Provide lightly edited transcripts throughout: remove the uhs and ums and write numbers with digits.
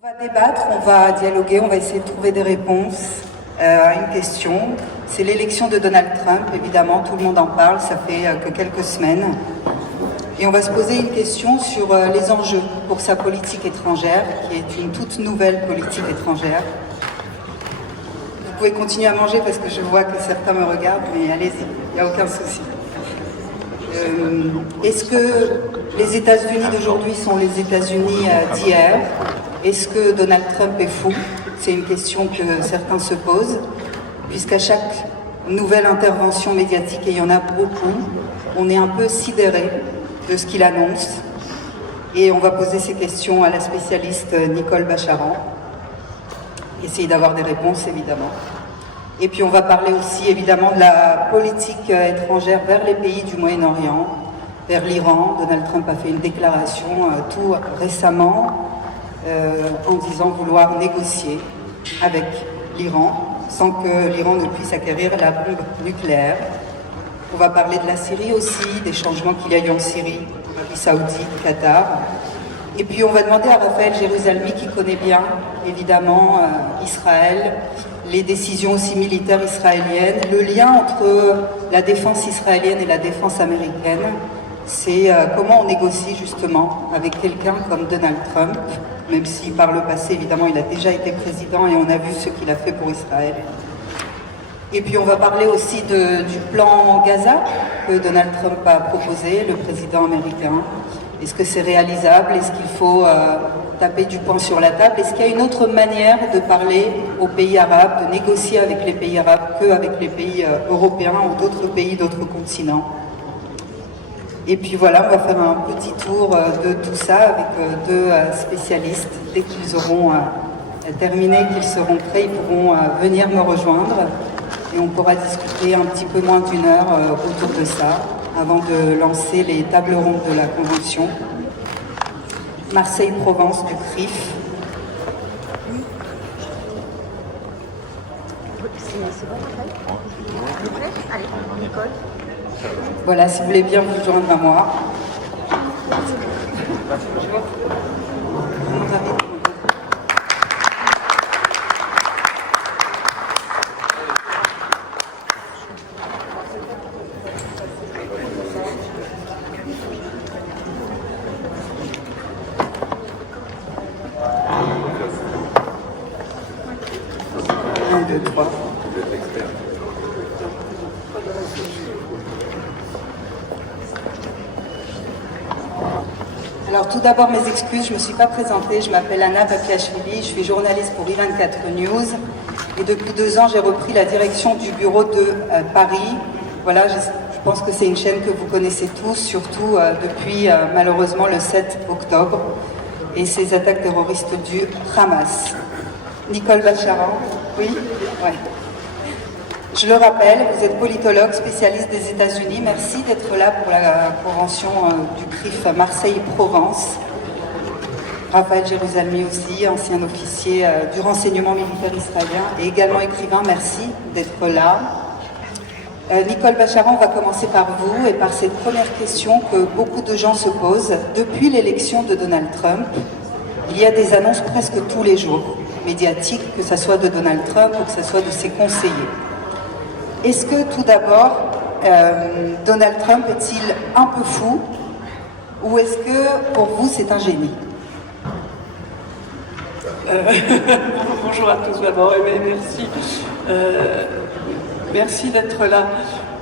On va débattre, on va dialoguer, on va essayer de trouver des réponses à une question. C'est l'élection de Donald Trump, évidemment, tout le monde en parle, ça fait que quelques semaines. Et on va se poser une question sur les enjeux pour sa politique étrangère, qui est une toute nouvelle politique étrangère. Vous pouvez continuer à manger parce que je vois que certains me regardent, mais allez-y, il n'y a aucun souci. Est-ce que les États-Unis d'aujourd'hui sont les États-Unis d'hier? Est-ce que Donald Trump est fou? C'est une question que certains se posent, puisqu'à chaque nouvelle intervention médiatique, et il y en a beaucoup, on est un peu sidéré de ce qu'il annonce. Et on va poser ces questions à la spécialiste Nicole Bacharan. Essayer d'avoir des réponses, évidemment. Et puis on va parler aussi, évidemment, de la politique étrangère vers les pays du Moyen-Orient, vers l'Iran. Donald Trump a fait une déclaration tout récemment en disant vouloir négocier avec l'Iran sans que l'Iran ne puisse acquérir la bombe nucléaire. On va parler de la Syrie aussi, des changements qu'il y a eu en Syrie, Arabie Saoudite, Qatar. Et puis on va demander à Raphaël Jérusalemi, qui connaît bien, évidemment, Israël, les décisions aussi militaires israéliennes, le lien entre la défense israélienne et la défense américaine. C'est comment on négocie justement avec quelqu'un comme Donald Trump, même si par le passé, évidemment, il a déjà été président et on a vu ce qu'il a fait pour Israël. Et puis on va parler aussi du plan Gaza que Donald Trump a proposé, le président américain. Est-ce que c'est réalisable? Est-ce qu'il faut taper du poing sur la table? Est-ce qu'il y a une autre manière de parler aux pays arabes, de négocier avec les pays arabes qu'avec les pays européens ou d'autres pays, d'autres continents? Et puis voilà, on va faire un petit tour de tout ça avec deux spécialistes. Dès qu'ils auront terminé, qu'ils seront prêts, ils pourront venir me rejoindre. Et on pourra discuter un petit peu moins d'une heure autour de ça, avant de lancer les tables rondes de la Convention. Marseille-Provence du CRIF. Voilà, si vous voulez bien vous joindre à moi. Un, deux, trois. Alors tout d'abord mes excuses, je ne me suis pas présentée, je m'appelle Anna Papiachvili, je suis journaliste pour I24 News et depuis 2 ans j'ai repris la direction du bureau de Paris. Voilà, je pense que c'est une chaîne que vous connaissez tous, surtout depuis malheureusement le 7 octobre et ces attaques terroristes du Hamas. Nicole Bacharan, oui? Ouais. Je le rappelle, vous êtes politologue, spécialiste des États-Unis. Merci d'être là pour la convention du CRIF Marseille-Provence. Raphaël Jérusalemi aussi, ancien officier du renseignement militaire israélien et également écrivain. Merci d'être là. Nicole Bacharan, on va commencer par vous et par cette première question que beaucoup de gens se posent. Depuis l'élection de Donald Trump, il y a des annonces presque tous les jours, médiatiques, que ce soit de Donald Trump ou que ce soit de ses conseillers. Est-ce que tout d'abord, Donald Trump est-il un peu fou ou est-ce que pour vous c'est un génie? Bonjour à tous d'abord et merci. Merci d'être là.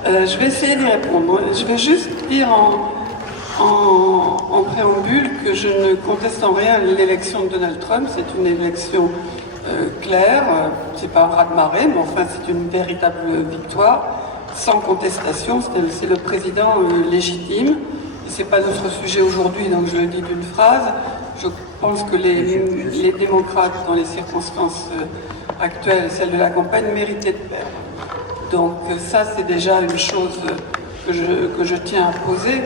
Je vais essayer d'y répondre. Je vais juste dire en préambule que je ne conteste en rien l'élection de Donald Trump. C'est une élection claire, c'est pas un raz-de-marée, mais enfin c'est une véritable victoire, sans contestation. C'est le président légitime. Et c'est pas notre sujet aujourd'hui, donc je le dis d'une phrase. Je pense que les démocrates, dans les circonstances actuelles, celles de la campagne, méritaient de perdre. Donc ça, c'est déjà une chose que je tiens à poser.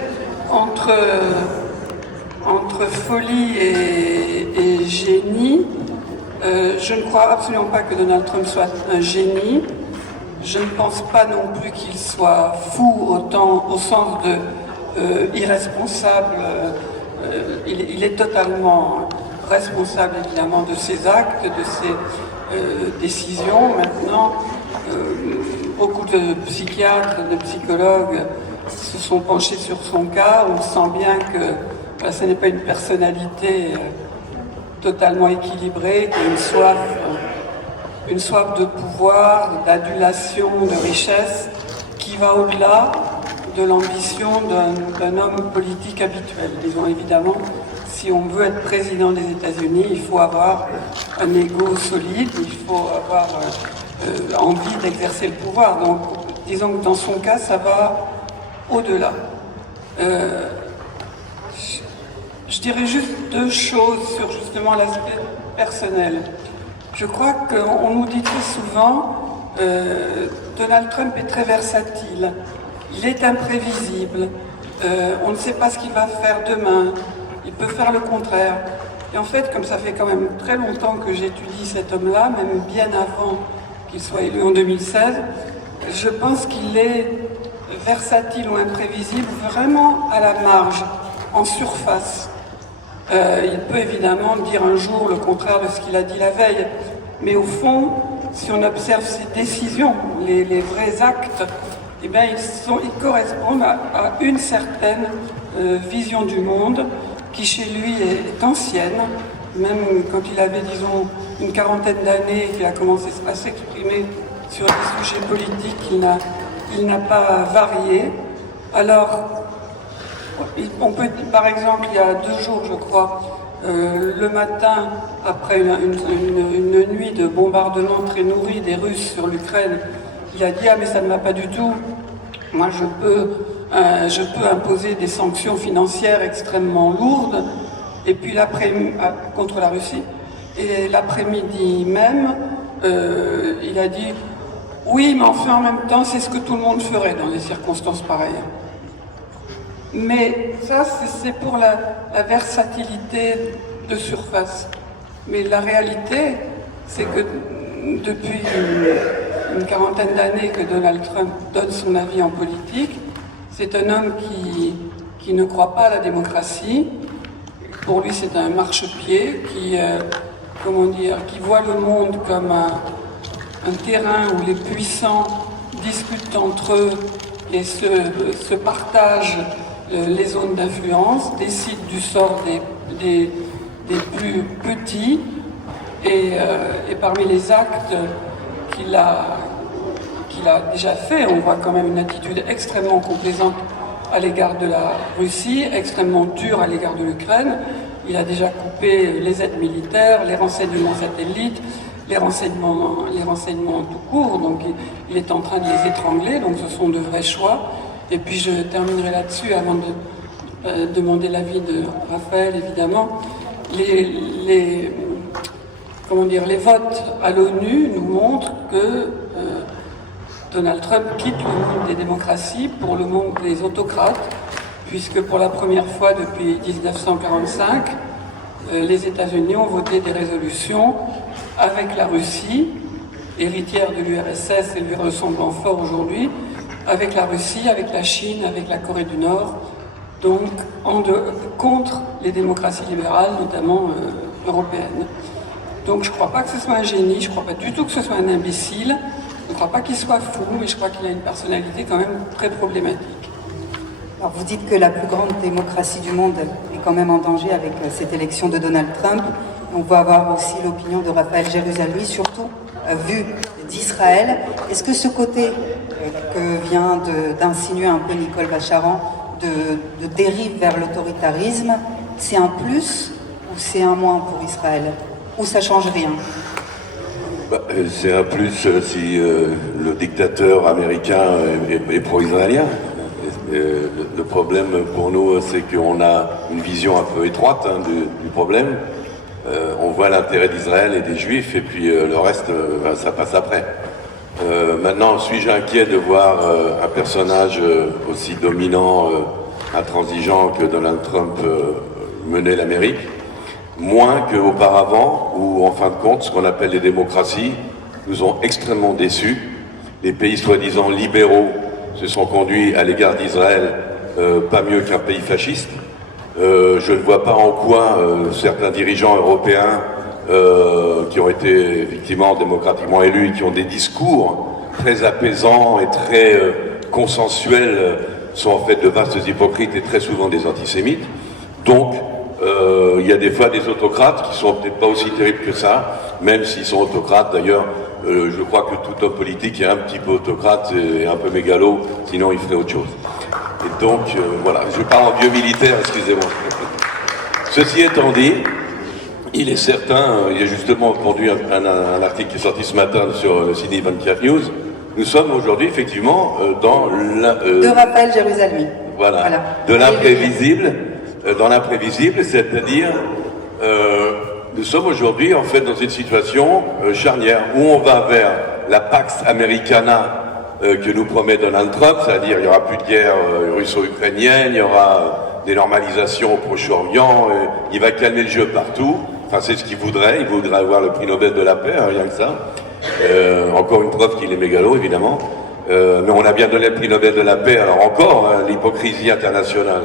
Entre folie et génie, je ne crois absolument pas que Donald Trump soit un génie. Je ne pense pas non plus qu'il soit fou au sens de irresponsable. Il est totalement responsable évidemment de ses actes, de ses décisions. Maintenant, beaucoup de psychiatres, de psychologues se sont penchés sur son cas. On sent bien que ce n'est pas une personnalité totalement équilibrée, qui a une soif de pouvoir, d'adulation, de richesse, qui va au-delà de l'ambition d'un homme politique habituel. Disons évidemment, si on veut être président des États-Unis, il faut avoir un ego solide, il faut avoir envie d'exercer le pouvoir. Donc, disons que dans son cas, ça va au-delà. Je dirais juste deux choses sur justement l'aspect personnel. Je crois qu'on nous dit très souvent Donald Trump est très versatile, il est imprévisible, on ne sait pas ce qu'il va faire demain, il peut faire le contraire. Et en fait, comme ça fait quand même très longtemps que j'étudie cet homme-là, même bien avant qu'il soit élu en 2016, je pense qu'il est versatile ou imprévisible vraiment à la marge, en surface. Il peut évidemment dire un jour le contraire de ce qu'il a dit la veille, mais au fond, si on observe ses décisions, les vrais actes, eh bien, ils correspondent à une certaine vision du monde qui chez lui est ancienne. Même quand il avait, disons, une quarantaine d'années et qu'il a commencé à s'exprimer sur des sujets politiques, il n'a pas varié. Alors, on peut, par exemple, il y a 2 jours, je crois, le matin, après une nuit de bombardement très nourri des Russes sur l'Ukraine, il a dit « Ah, mais ça ne va pas du tout. Moi, je peux imposer des sanctions financières extrêmement lourdes. » Et puis contre la Russie. Et l'après-midi même, il a dit « Oui, mais enfin, en même temps, c'est ce que tout le monde ferait dans des circonstances pareilles. » Mais ça, c'est pour la versatilité de surface. Mais la réalité, c'est que depuis une quarantaine d'années que Donald Trump donne son avis en politique, c'est un homme qui ne croit pas à la démocratie. Pour lui, c'est un marchepied qui voit le monde comme un terrain où les puissants discutent entre eux et se partagent les zones d'influence, décident du sort des plus petits, et parmi les actes qu'il a déjà fait, on voit quand même une attitude extrêmement complaisante à l'égard de la Russie, extrêmement dure à l'égard de l'Ukraine. Il a déjà coupé les aides militaires, les renseignements satellites, les renseignements tout court, donc il est en train de les étrangler, donc ce sont de vrais choix. Et puis je terminerai là-dessus avant de demander l'avis de Raphaël, évidemment. Les votes à l'ONU nous montrent que Donald Trump quitte le monde des démocraties pour le monde des autocrates, puisque pour la première fois depuis 1945, les États-Unis ont voté des résolutions avec la Russie, héritière de l'URSS et lui ressemblant fort aujourd'hui, avec la Russie, avec la Chine, avec la Corée du Nord, donc contre les démocraties libérales, notamment européennes. Donc je ne crois pas que ce soit un génie, je ne crois pas du tout que ce soit un imbécile, je ne crois pas qu'il soit fou, mais je crois qu'il a une personnalité quand même très problématique. Alors vous dites que la plus grande démocratie du monde est quand même en danger avec cette élection de Donald Trump. On va avoir aussi l'opinion de Raphaël Jérusalemi, surtout vu d'Israël. Est-ce que ce côté que vient d'insinuer un peu Nicole Bacharan de dérive vers l'autoritarisme, c'est un plus ou c'est un moins pour Israël? Ou ça change rien? C'est un plus si le dictateur américain est pro-israélien. Le problème pour nous, c'est qu'on a une vision un peu étroite du problème. On voit l'intérêt d'Israël et des Juifs, et puis le reste, ça passe après. Maintenant, suis-je inquiet de voir un personnage aussi dominant, intransigeant que Donald Trump mener l'Amérique? Moins qu'auparavant, où en fin de compte, ce qu'on appelle les démocraties nous ont extrêmement déçus. Les pays soi-disant libéraux se sont conduits à l'égard d'Israël pas mieux qu'un pays fasciste. Je ne vois pas en quoi certains dirigeants européens qui ont été effectivement démocratiquement élus et qui ont des discours très apaisants et très consensuels sont en fait de vastes hypocrites et très souvent des antisémites. Donc, il y a des fois des autocrates qui sont peut-être pas aussi terribles que ça, même s'ils sont autocrates. D'ailleurs, je crois que tout homme politique est un petit peu autocrate et un peu mégalo, sinon il ferait autre chose. Et donc, voilà, je parle en vieux militaire, excusez-moi. Ceci étant dit, il est certain, il y a justement entendu un article qui est sorti ce matin sur le Sydney 24 News, nous sommes aujourd'hui effectivement dans la... de Raphaël Jérusalemi. Voilà, de l'imprévisible, dans l'imprévisible, c'est-à-dire nous sommes aujourd'hui en fait dans une situation charnière où on va vers la Pax Americana que nous promet Donald Trump, c'est-à-dire il n'y aura plus de guerre russo-ukrainienne, il y aura des normalisations au Proche-Orient, il va calmer le jeu partout. Enfin, c'est ce qu'il voudrait avoir le prix Nobel de la paix, hein, rien que ça. Encore une preuve qu'il est mégalo, évidemment. Mais on a bien donné le prix Nobel de la paix, alors encore, hein, l'hypocrisie internationale.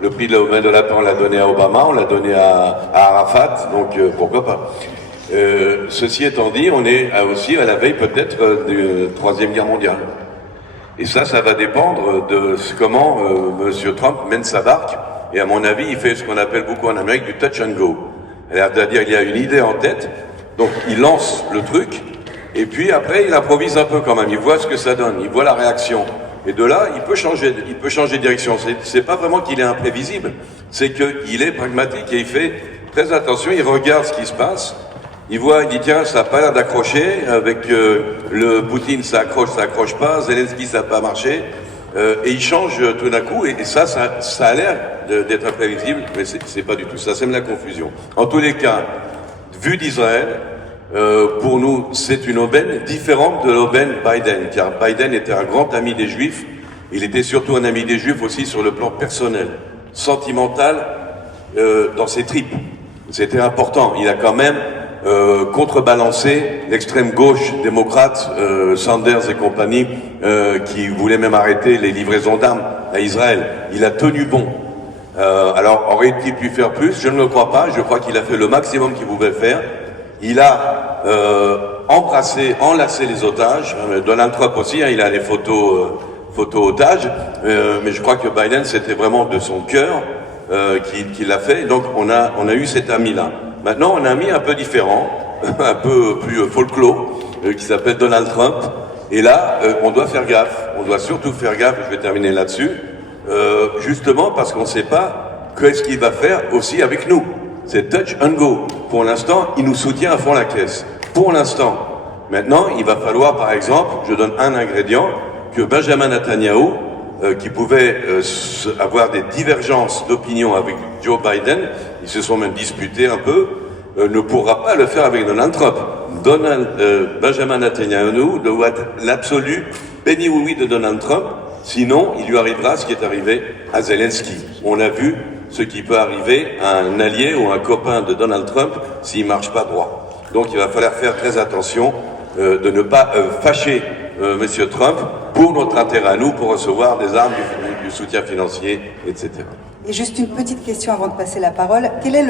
Le prix Nobel de la paix, on l'a donné à Obama, on l'a donné à Arafat, donc pourquoi pas. Ceci étant dit, on est aussi à la veille peut-être de la Troisième Guerre mondiale. Et ça va dépendre de comment M. Trump mène sa barque. Et à mon avis, il fait ce qu'on appelle beaucoup en Amérique du touch and go. C'est-à-dire il y a une idée en tête, donc il lance le truc, et puis après il improvise un peu quand même, il voit ce que ça donne, il voit la réaction. Et de là, il peut changer de direction. C'est pas vraiment qu'il est imprévisible, c'est qu'il est pragmatique et il fait très attention, il regarde ce qui se passe, il voit, il dit tiens, ça n'a pas l'air d'accrocher, avec le Poutine ça accroche pas, Zelensky ça n'a pas marché, et il change tout d'un coup, et ça a l'air d'être imprévisible, mais c'est pas du tout ça, sème la confusion. En tous les cas, vu d'Israël, pour nous, c'est une aubaine différente de l'aubaine Biden, car Biden était un grand ami des Juifs, il était surtout un ami des Juifs aussi sur le plan personnel, sentimental, dans ses tripes. C'était important, il a quand même contrebalancé l'extrême gauche démocrate, Sanders et compagnie, qui voulait même arrêter les livraisons d'armes à Israël. Il a tenu bon. Alors, aurait-il pu faire plus? Je ne le crois pas. Je crois qu'il a fait le maximum qu'il pouvait faire. Il a enlacé les otages. Donald Trump aussi, hein, il a les photos otages. Mais je crois que Biden, c'était vraiment de son cœur qu'il l'a fait. Donc, on a eu cet ami-là. Maintenant, on a un ami un peu différent, un peu plus folklore, qui s'appelle Donald Trump. Et là, on doit faire gaffe. On doit surtout faire gaffe, je vais terminer là-dessus, justement parce qu'on ne sait pas qu'est-ce qu'il va faire aussi avec nous. C'est touch and go. Pour l'instant, il nous soutient à fond la caisse. Pour l'instant. Maintenant, il va falloir, par exemple, je donne un ingrédient, que Benjamin Netanyahou, qui pouvait avoir des divergences d'opinion avec Joe Biden, ils se sont même disputés un peu, ne pourra pas le faire avec Donald Trump. Benjamin Netanyahou doit être l'absolu béni oui de Donald Trump, sinon il lui arrivera ce qui est arrivé à Zelensky. On a vu ce qui peut arriver à un allié ou un copain de Donald Trump s'il ne marche pas droit. Donc il va falloir faire très attention de ne pas fâcher M. Trump pour notre intérêt à nous, pour recevoir des armes, du soutien financier, etc. Et juste une petite question avant de passer la parole. Quelle est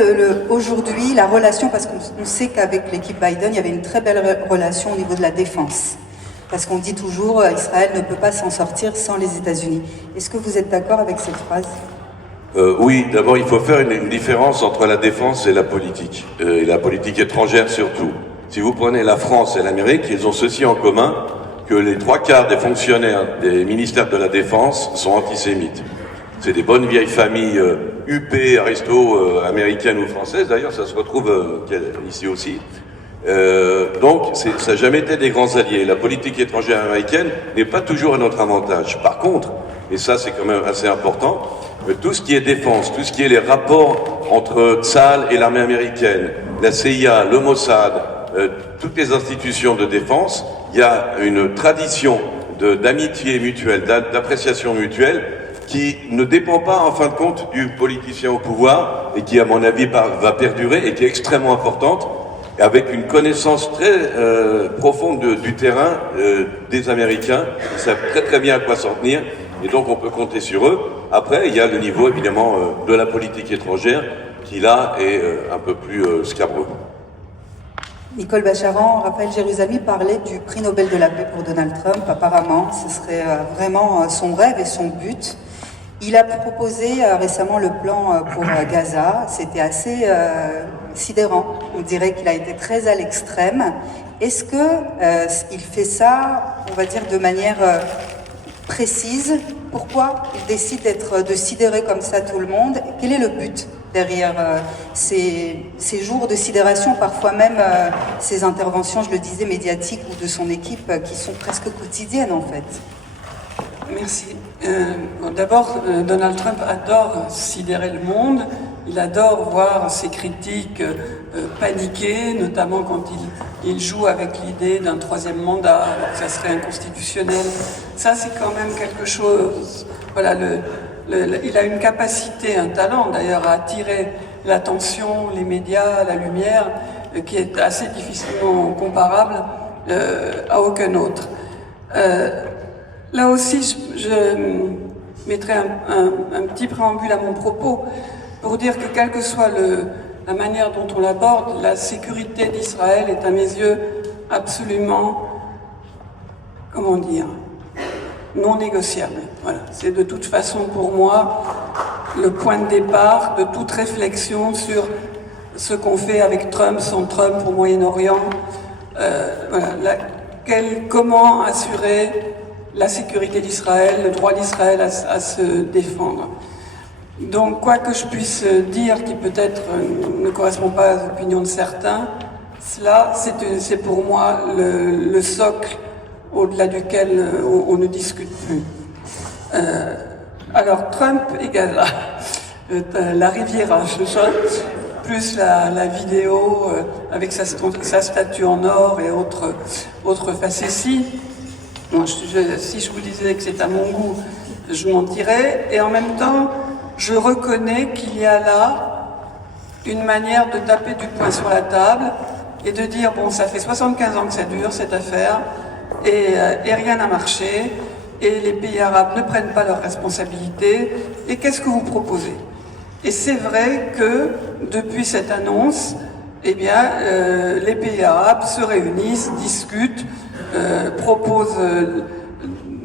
aujourd'hui la relation, parce qu'on sait qu'avec l'équipe Biden, il y avait une très belle relation au niveau de la défense. Parce qu'on dit toujours Israël ne peut pas s'en sortir sans les États-Unis. Est-ce que vous êtes d'accord avec cette phrase? Oui, d'abord il faut faire une différence entre la défense et la politique étrangère surtout. Si vous prenez la France et l'Amérique, ils ont ceci en commun, que les 3/4 des fonctionnaires des ministères de la Défense sont antisémites. C'est des bonnes vieilles familles UP, aristo, américaines ou françaises, d'ailleurs ça se retrouve ici aussi. Donc ça n'a jamais été des grands alliés. La politique étrangère américaine n'est pas toujours à notre avantage. Par contre, et ça c'est quand même assez important, tout ce qui est défense, tout ce qui est les rapports entre Tzal et l'armée américaine, la CIA, le Mossad, toutes les institutions de défense, il y a une tradition d'amitié mutuelle, d'appréciation mutuelle, qui ne dépend pas en fin de compte du politicien au pouvoir et qui à mon avis va perdurer et qui est extrêmement importante, avec une connaissance très profonde du terrain des Américains. Ils savent très très bien à quoi s'en tenir Et donc on peut compter sur eux. Après, il y a le niveau évidemment de la politique étrangère qui là est un peu plus scabreux. Nicole Bacharan, Raphaël Jérusalemi parlait du prix Nobel de la paix pour Donald Trump. Apparemment, ce serait vraiment son rêve et son but. Il a proposé récemment le plan pour Gaza. C'était assez sidérant. On dirait qu'il a été très à l'extrême. Est-ce qu'il fait ça, on va dire, de manière précise? Pourquoi il décide de sidérer comme ça tout le monde? Quel est le but derrière ces jours de sidération, parfois même ces interventions, je le disais, médiatiques ou de son équipe qui sont presque quotidiennes en fait? Merci. D'abord, Donald Trump adore sidérer le monde. Il adore voir ses critiques paniquer, notamment quand il joue avec l'idée d'un troisième mandat, alors que ça serait inconstitutionnel. Ça, c'est quand même quelque chose. Voilà, il a une capacité, un talent d'ailleurs, à attirer l'attention, les médias, la lumière, qui est assez difficilement comparable à aucun autre. Là aussi, je mettrai un petit préambule à mon propos pour dire que quelle que soit la manière dont on l'aborde, la sécurité d'Israël est à mes yeux absolument, comment dire, non négociable. Voilà. C'est de toute façon pour moi le point de départ de toute réflexion sur ce qu'on fait avec Trump, sans Trump au Moyen-Orient. Voilà. Comment assurer la sécurité d'Israël, le droit d'Israël à se défendre. Donc, quoi que je puisse dire qui peut-être ne correspond pas aux opinions de certains, cela, c'est pour moi le socle au-delà duquel on ne discute plus. Alors, Trump et Gaza, la Riviera, plus la vidéo avec sa statue en or et autres facéties. Bon, si je vous disais que c'est à mon goût, je mentirais. Et en même temps, je reconnais qu'il y a là une manière de taper du poing sur la table et de dire, bon, ça fait 75 ans que ça dure, cette affaire, et rien n'a marché, et les pays arabes ne prennent pas leurs responsabilités, et qu'est-ce que vous proposez? Et c'est vrai que, depuis cette annonce, eh bien, les pays arabes se réunissent, discutent,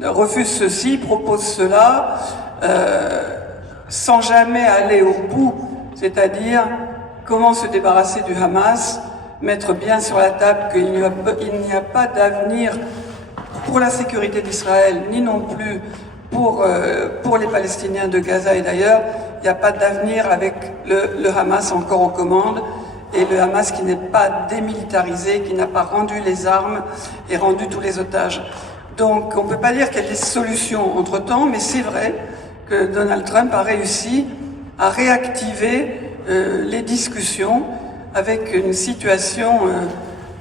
refusent ceci, proposent cela, sans jamais aller au bout, c'est-à-dire comment se débarrasser du Hamas, mettre bien sur la table qu'il n'y a pas d'avenir pour la sécurité d'Israël, ni non plus pour les Palestiniens de Gaza et d'ailleurs, il n'y a pas d'avenir avec le Hamas encore aux commandes, et le Hamas qui n'est pas démilitarisé, qui n'a pas rendu les armes et rendu tous les otages. Donc on ne peut pas dire qu'il y a des solutions entre-temps, mais c'est vrai que Donald Trump a réussi à réactiver les discussions avec une situation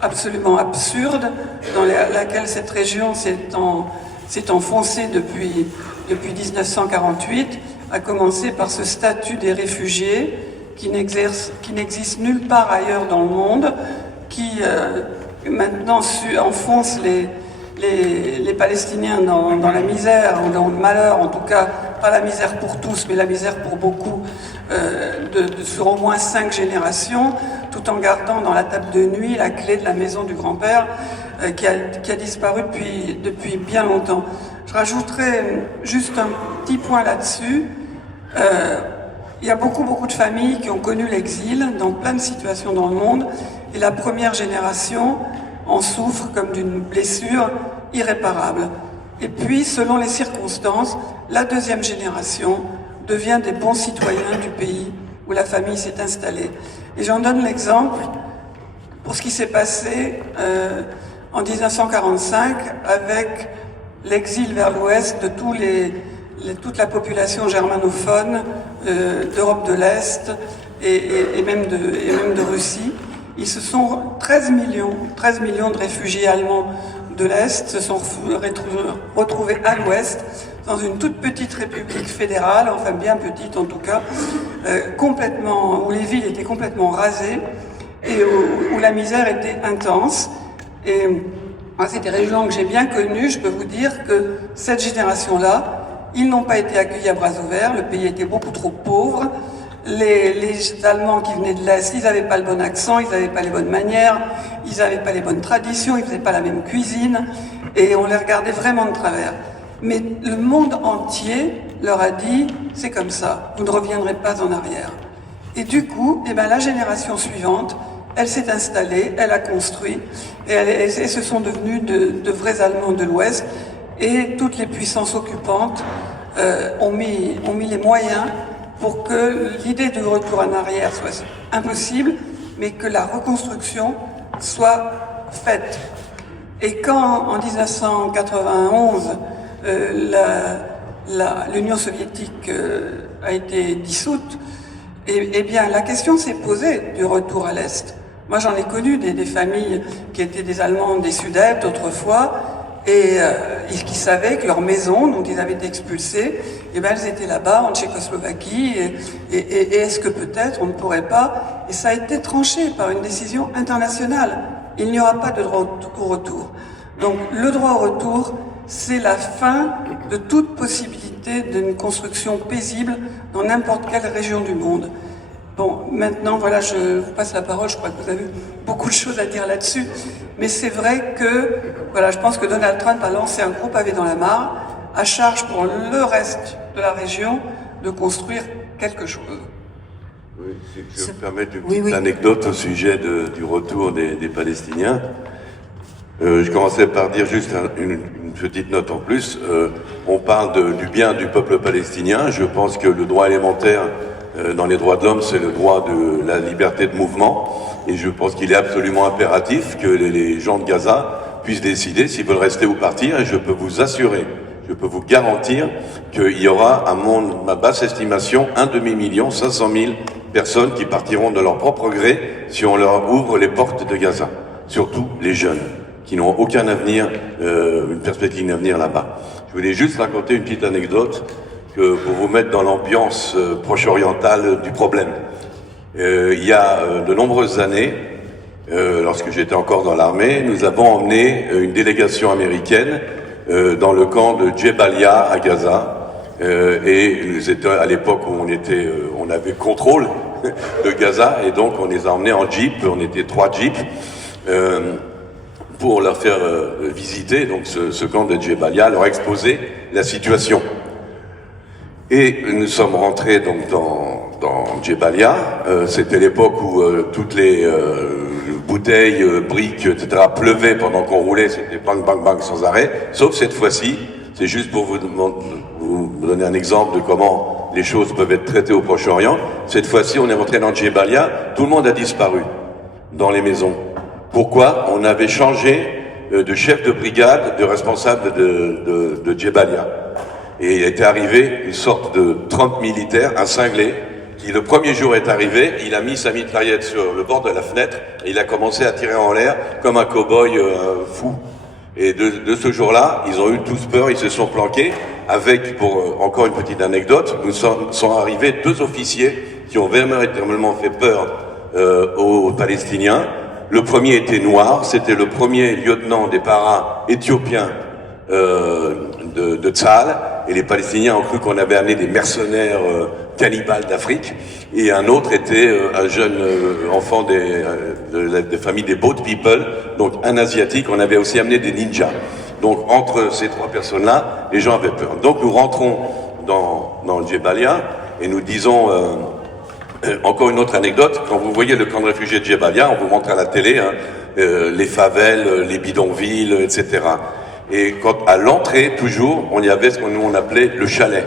absolument absurde dans laquelle cette région s'est enfoncée depuis 1948, à commencer par ce statut des réfugiés qui n'existe nulle part ailleurs dans le monde, qui maintenant enfonce les Palestiniens dans la misère, dans le malheur, en tout cas, pas la misère pour tous, mais la misère pour beaucoup, sur au moins 5 générations, tout en gardant dans la table de nuit la clé de la maison du grand-père qui a disparu depuis bien longtemps. Je rajouterai juste un petit point là-dessus. Il y a beaucoup de familles qui ont connu l'exil dans plein de situations dans le monde, et la première génération en souffre comme d'une blessure irréparable. Et puis, selon les circonstances, la deuxième génération devient des bons citoyens du pays où la famille s'est installée. Et j'en donne l'exemple pour ce qui s'est passé en 1945 avec l'exil vers l'ouest de toute la population germanophone d'Europe de l'Est et même de Russie. Ils se sont 13 millions de réfugiés allemands de l'Est se sont retrouvés à l'Ouest dans une toute petite république fédérale, enfin bien petite en tout cas, où les villes étaient complètement rasées et où la misère était intense. Et moi, c'est des régions que j'ai bien connues. Je peux vous dire que cette génération-là, Ils n'ont pas été accueillis à bras ouverts, le pays était beaucoup trop pauvre. Les Allemands qui venaient de l'Est, ils n'avaient pas le bon accent, ils n'avaient pas les bonnes manières, ils n'avaient pas les bonnes traditions, ils ne faisaient pas la même cuisine, et on les regardait vraiment de travers. Mais le monde entier leur a dit, c'est comme ça, vous ne reviendrez pas en arrière. Et du coup, la génération suivante, elle s'est installée, elle a construit, et ce sont devenus de vrais Allemands de l'Ouest, et toutes les puissances occupantes ont mis les moyens pour que l'idée du retour en arrière soit impossible, mais que la reconstruction soit faite. Et quand, en 1991, l'Union soviétique a été dissoute, eh bien, la question s'est posée du retour à l'Est. Moi, j'en ai connu des familles qui étaient des Allemands des Sudètes autrefois, et qui savaient que leur maison, dont ils avaient été expulsés, elles étaient là-bas, en Tchécoslovaquie, et est-ce que peut-être on ne pourrait pas... Et ça a été tranché par une décision internationale. Il n'y aura pas de droit au retour. Donc, le droit au retour, c'est la fin de toute possibilité d'une construction paisible dans n'importe quelle région du monde. Bon, maintenant, voilà, je vous passe la parole, je crois que vous avez beaucoup de choses à dire là-dessus, mais c'est vrai que, voilà, je pense que Donald Trump a lancé un gros pavé dans la mare, à charge pour le reste de la région de construire quelque chose. Oui, si je peux me permettre une petite anecdote au sujet du retour des Palestiniens. Je commençais par dire juste une petite note en plus. On parle du bien du peuple palestinien. Je pense que le droit élémentaire dans les droits de l'homme, c'est le droit de la liberté de mouvement. Et je pense qu'il est absolument impératif que les gens de Gaza puissent décider s'ils veulent rester ou partir. Et je peux vous assurer, je peux vous garantir qu'il y aura, à ma basse estimation, 500 000 personnes qui partiront de leur propre gré si on leur ouvre les portes de Gaza. Surtout les jeunes, qui n'ont aucun avenir, une perspective d'avenir là-bas. Je voulais juste raconter une petite anecdote pour vous mettre dans l'ambiance proche-orientale du problème. Il y a de nombreuses années, lorsque j'étais encore dans l'armée, nous avons emmené une délégation américaine dans le camp de Djebalia à Gaza. Et c'était à l'époque où on avait contrôle de Gaza, et donc on les a emmenés en jeep, on était 3 jeeps, pour leur faire visiter donc ce camp de Djebalia, leur exposer la situation. Et nous sommes rentrés donc dans Djebalia. C'était l'époque où toutes les bouteilles, briques, etc. pleuvaient pendant qu'on roulait. C'était bang, bang, bang sans arrêt. Sauf cette fois-ci, c'est juste pour vous donner un exemple de comment les choses peuvent être traitées au Proche-Orient. Cette fois-ci, on est rentré dans Djebalia. Tout le monde a disparu dans les maisons. Pourquoi? On avait changé de chef de brigade, de responsable de Djebalia. Et il était arrivé une sorte de Trump militaire, un cinglé, qui le premier jour est arrivé, il a mis sa mitraillette sur le bord de la fenêtre, et il a commencé à tirer en l'air comme un cow-boy fou. Et de ce jour-là, ils ont eu tous peur, ils se sont planqués, avec, pour encore une petite anecdote, sont arrivés 2 officiers qui ont véritablement fait peur aux Palestiniens. Le premier était noir, c'était le premier lieutenant des paras éthiopiens de Tzahal, et les Palestiniens ont cru qu'on avait amené des mercenaires cannibales d'Afrique, et un autre était un jeune enfant des familles des boat people, donc un asiatique. On avait aussi amené des ninjas. Donc entre ces 3 personnes-là, les gens avaient peur. Donc nous rentrons dans le Djebalia et nous disons encore une autre anecdote. Quand vous voyez le camp de réfugiés de Djebalia, on vous montre à la télé les favelles, les bidonvilles, etc. Et à l'entrée, toujours, on y avait ce que nous on appelait le chalet.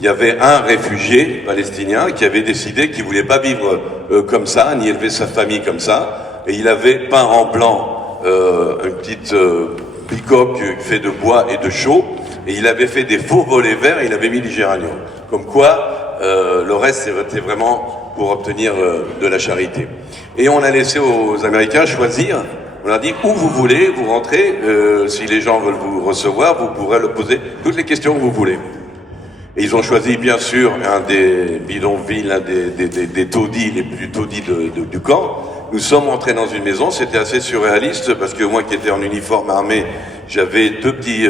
Il y avait un réfugié palestinien qui avait décidé qu'il voulait pas vivre comme ça, ni élever sa famille comme ça, et il avait peint en blanc une petite bicoque faite de bois et de chaux, et il avait fait des faux volets verts et il avait mis du géranium. Comme quoi, le reste c'était vraiment pour obtenir de la charité. Et on a laissé aux Américains choisir. On a dit où vous voulez, vous rentrez, si les gens veulent vous recevoir, vous pourrez leur poser toutes les questions que vous voulez. Et ils ont choisi bien sûr un des bidonvilles, un des taudis, les plus taudis du camp. Nous sommes entrés dans une maison, c'était assez surréaliste parce que moi qui étais en uniforme armé, j'avais 2 petits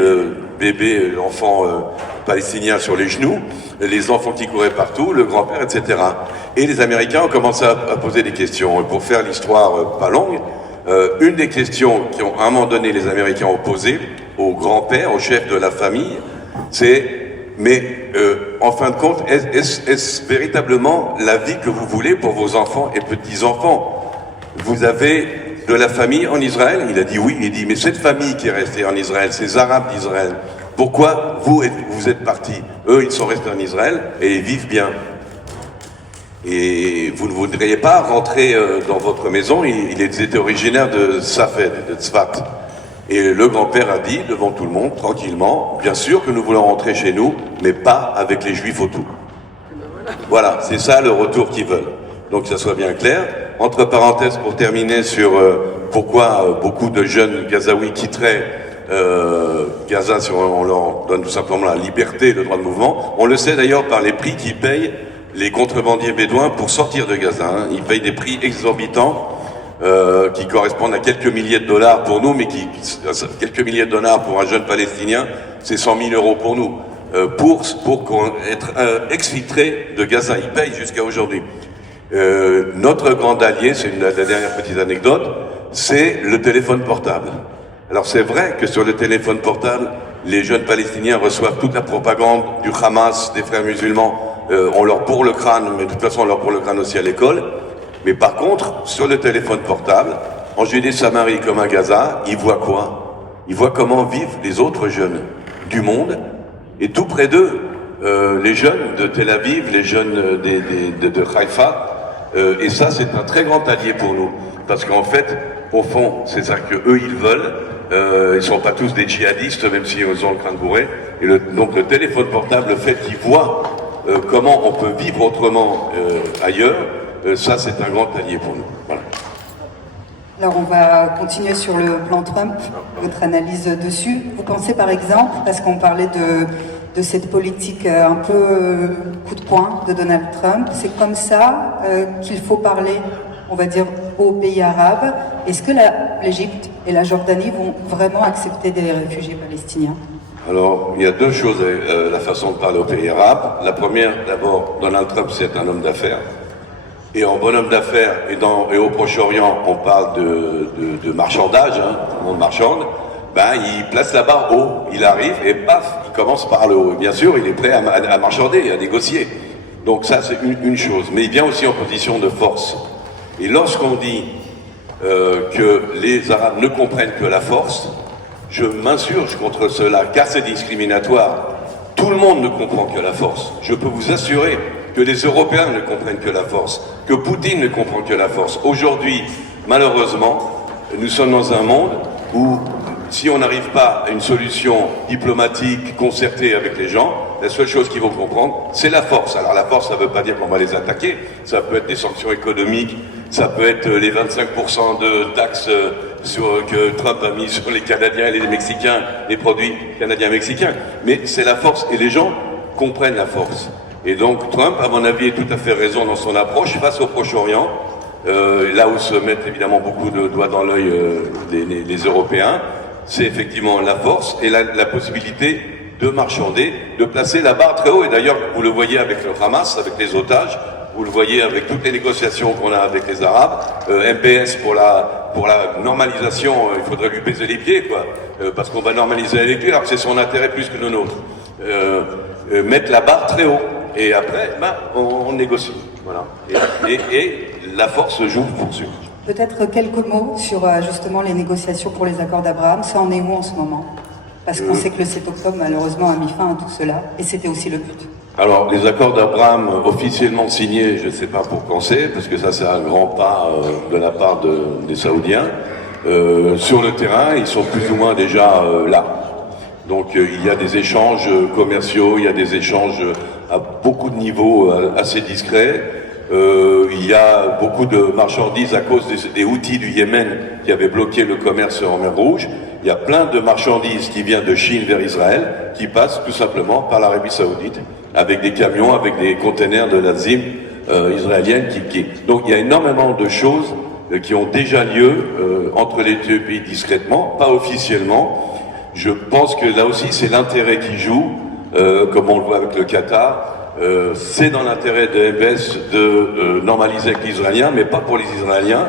bébé, l'enfant palestinien sur les genoux, les enfants qui couraient partout, le grand-père, etc. Et les Américains ont commencé à poser des questions. Et pour faire l'histoire pas longue, une des questions qu'à un moment donné les Américains ont posées au grand-père, au chef de la famille, c'est mais en fin de compte, est-ce véritablement la vie que vous voulez pour vos enfants et petits-enfants? Vous avez de la famille en Israël? Il a dit oui. Il dit mais cette famille qui est restée en Israël, ces Arabes d'Israël, pourquoi vous êtes partis? Eux, ils sont restés en Israël et ils vivent bien. Et vous ne voudriez pas rentrer dans votre maison? Ils étaient originaires de Safed, de Tzfat. Et le grand-père a dit, devant tout le monde, tranquillement, bien sûr que nous voulons rentrer chez nous, mais pas avec les Juifs autour. Voilà, c'est ça le retour qu'ils veulent. Donc que ça soit bien clair. Entre parenthèses, pour terminer sur pourquoi beaucoup de jeunes Gazaouis quitteraient Gaza si on leur donne tout simplement la liberté, le droit de mouvement. On le sait d'ailleurs par les prix qu'ils payent les contrebandiers bédouins pour sortir de Gaza. Hein. Ils payent des prix exorbitants qui correspondent à quelques milliers de dollars pour nous, mais quelques milliers de dollars pour un jeune Palestinien, c'est 100 000 euros pour nous. Pour être exfiltré de Gaza, ils payent jusqu'à aujourd'hui. Notre grand allié, c'est la dernière petite anecdote, c'est le téléphone portable. Alors c'est vrai que sur le téléphone portable, les jeunes Palestiniens reçoivent toute la propagande du Hamas, des frères musulmans, on leur bourre le crâne, mais de toute façon on leur bourre le crâne aussi à l'école. Mais par contre, sur le téléphone portable, en Judée-Samarie comme à Gaza, ils voient quoi? Ils voient comment vivent les autres jeunes du monde, et tout près d'eux, les jeunes de Tel Aviv, les jeunes de Haïfa, et ça c'est un très grand allié pour nous, parce qu'en fait, au fond, c'est ça que eux ils veulent. Ils sont pas tous des djihadistes, même s'ils ont le crâne bourré. Et donc le téléphone portable, le fait qu'ils voient comment on peut vivre autrement ailleurs, ça c'est un grand allié pour nous. Voilà. Alors on va continuer sur le plan Trump, votre analyse dessus. Vous pensez par exemple, parce qu'on parlait de cette politique un peu coup de poing de Donald Trump, c'est comme ça qu'il faut parler, on va dire, aux pays arabes. Est-ce que l'Égypte et la Jordanie vont vraiment accepter des réfugiés palestiniens? Alors, il y a deux choses, la façon de parler aux pays arabes. La première, d'abord, Donald Trump, c'est un homme d'affaires. Et en bon homme d'affaires, et au Proche-Orient, on parle de marchandage, hein, tout le monde marchande, ben, il place la barre haut, il arrive, et paf, il commence par le haut. Et bien sûr, il est prêt à marchander, à négocier. Donc ça, c'est une chose. Mais il vient aussi en position de force. Et lorsqu'on dit que les Arabes ne comprennent que la force, je m'insurge contre cela, car c'est discriminatoire. Tout le monde ne comprend que la force. Je peux vous assurer que les Européens ne comprennent que la force, que Poutine ne comprend que la force. Aujourd'hui, malheureusement, nous sommes dans un monde où, si on n'arrive pas à une solution diplomatique, concertée avec les gens, la seule chose qu'ils vont comprendre, c'est la force. Alors la force, ça ne veut pas dire qu'on va les attaquer, ça peut être des sanctions économiques, ça peut être les 25% de taxes que Trump a mis sur les Canadiens et les Mexicains, les produits canadiens-mexicains. Mais c'est la force, et les gens comprennent la force. Et donc Trump, à mon avis, a tout à fait raison dans son approche face au Proche-Orient, là où se mettent évidemment beaucoup de doigts dans l'œil les Européens. C'est effectivement la force et la possibilité de marchander, de placer la barre très haut. Et d'ailleurs, vous le voyez avec le Hamas, avec les otages, vous le voyez avec toutes les négociations qu'on a avec les Arabes. MBS pour la normalisation, il faudrait lui baiser les pieds, quoi, parce qu'on va normaliser avec lui, alors que c'est son intérêt plus que le nôtre. Mettre la barre très haut. Et après, on négocie. Voilà. Et la force se joue pour sûr. Peut-être quelques mots sur justement les négociations pour les accords d'Abraham. Ça en est où en ce moment? Parce qu'on sait que le 7 octobre, malheureusement, a mis fin à tout cela. Et c'était aussi le but. Alors, les accords d'Abraham officiellement signés, je ne sais pas pour quand c'est, parce que ça, c'est un grand pas de la part des Saoudiens. Sur le terrain, ils sont plus ou moins déjà là. Donc, il y a des échanges commerciaux, il y a des échanges à beaucoup de niveaux assez discrets. Il y a beaucoup de marchandises à cause des Houthis du Yémen qui avaient bloqué le commerce en mer Rouge. Il y a plein de marchandises qui viennent de Chine vers Israël, qui passent tout simplement par l'Arabie Saoudite, avec des camions, avec des containers de la ZIM israélienne. Donc il y a énormément de choses qui ont déjà lieu entre les deux pays discrètement, pas officiellement. Je pense que là aussi, c'est l'intérêt qui joue, comme on le voit avec le Qatar. C'est dans l'intérêt de MBS de normaliser avec les Israéliens, mais pas pour les Israéliens,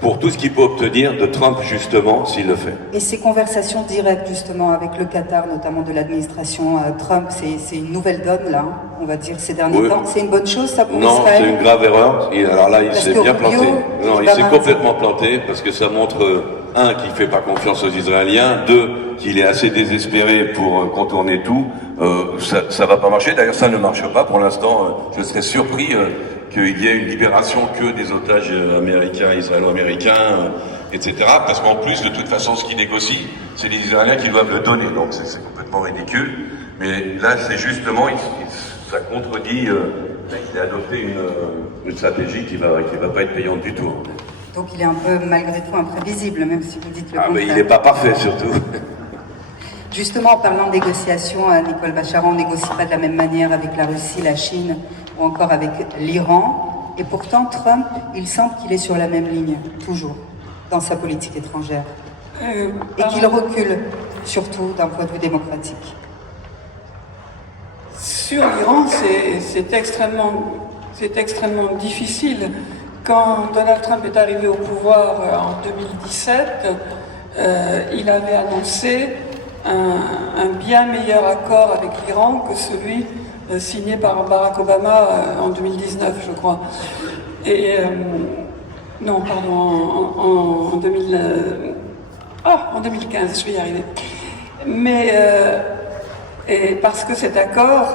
pour tout ce qu'il peut obtenir de Trump, justement, s'il le fait. Et ces conversations directes, justement, avec le Qatar, notamment de l'administration Trump, c'est une nouvelle donne, là, on va dire, ces derniers temps. C'est une bonne chose, ça, pour Israël? Non, c'est une grave erreur. Et alors là, il s'est bien planté. Non, il s'est complètement planté, parce que ça montre, un, qu'il ne fait pas confiance aux Israéliens, deux, qu'il est assez désespéré pour contourner tout. Ça va pas marcher. D'ailleurs, ça ne marche pas. Pour l'instant, je serais surpris qu'il y ait une libération que des otages américains, israélo-américains, etc. Parce qu'en plus, de toute façon, ce qu'ils négocient, c'est les Israéliens qui doivent le donner. Donc c'est complètement ridicule. Mais là, c'est justement, ça contredit qu'il a adopté une stratégie qui va pas être payante du tout. Donc il est un peu, malgré tout, imprévisible, même si vous dites le contraire. Ah, mais il n'est pas parfait, surtout. Justement, en parlant de négociations, Nicole Bacharan, on ne négocie pas de la même manière avec la Russie, la Chine ou encore avec l'Iran. Et pourtant, Trump, il semble qu'il est sur la même ligne, toujours, dans sa politique étrangère. Et qu'il recule, surtout d'un point de vue démocratique. Sur l'Iran, c'est extrêmement difficile. Quand Donald Trump est arrivé au pouvoir en 2017, il avait annoncé un bien meilleur accord avec l'Iran que celui signé par Barack Obama en 2019, je crois. Et non, pardon, en 2015, je vais y arriver. Mais et parce que cet accord